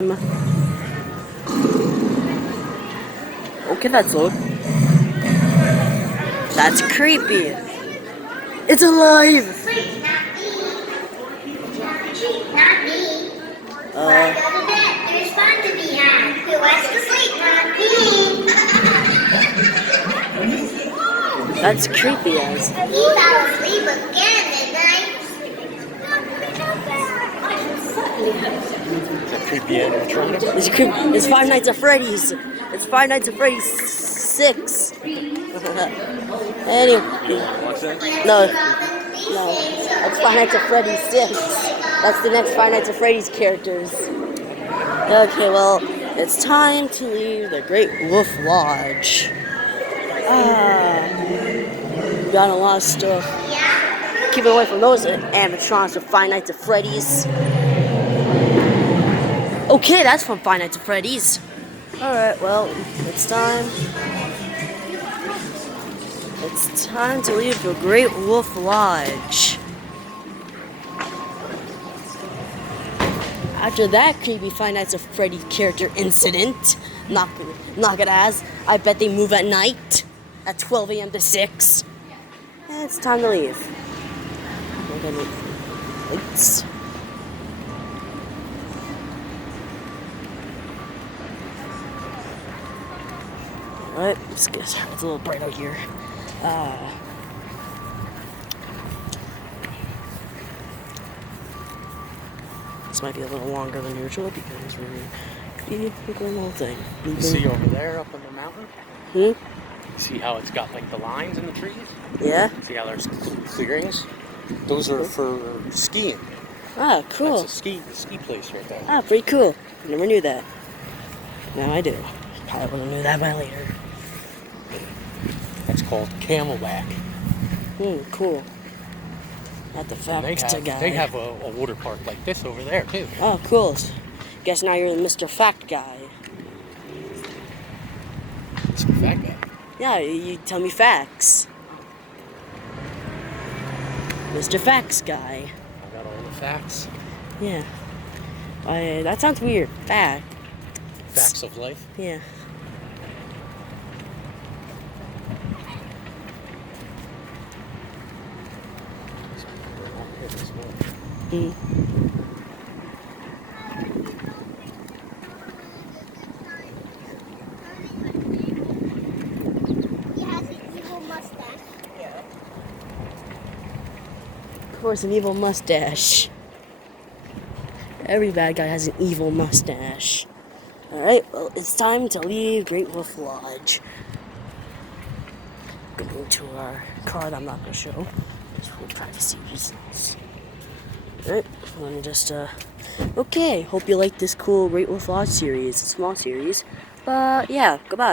Okay, that's all. That's creepy. It's alive! Not me. Well, go to bed. There's fun to be had. Who wants to sleep? Not me. That's creepy as. He fell asleep again, didn't I? Is that creepy animatronic? It's Five Nights at Freddy's. It's Five Nights at Freddy's 6. Anyway, no, that's Five Nights at Freddy's 6. That's the next Five Nights at Freddy's characters. Okay, well, it's time to leave the Great Wolf Lodge. We got a lot of stuff. Keep it away from those animatronics of Five Nights at Freddy's. Okay, that's from Five Nights at Freddy's. Alright, well, it's time. It's time to leave the Great Wolf Lodge. After that creepy Five Nights at Freddy's character incident, not gonna ask, I bet they move at night at 12 a.m. to 6. And it's time to leave. We're gonna leave. Lights. Alright, it's a little bright out here. This might be a little longer than usual because we're doing the whole thing. You see over there up on the mountain? Hmm? See how it's got like the lines in the trees? Yeah? See how there's clearings? Those are for skiing. Ah, cool. That's a ski place right there. Ah, pretty cool. Never knew that. Now I do. Probably would have knew that by later. That's called Camelback. Cool. At the fact guy. They have a water park like this over there too. Oh, cool. Guess now you're the Mr. Fact guy. Mr. Fact guy. Yeah, you tell me facts. Mr. Facts guy. I got all the facts. Yeah. That sounds weird. Fact. Facts of life. Yeah. Mm. He has an evil mustache. Of course, an evil mustache. Every bad guy has an evil mustache. Alright, well, it's time to leave Great Wolf Lodge. Going to our car that I'm not going to show. Just for privacy reasons. Alright, let me just, okay, hope you like this cool Great Wolf Lodge series. It's a small series. But, yeah, goodbye.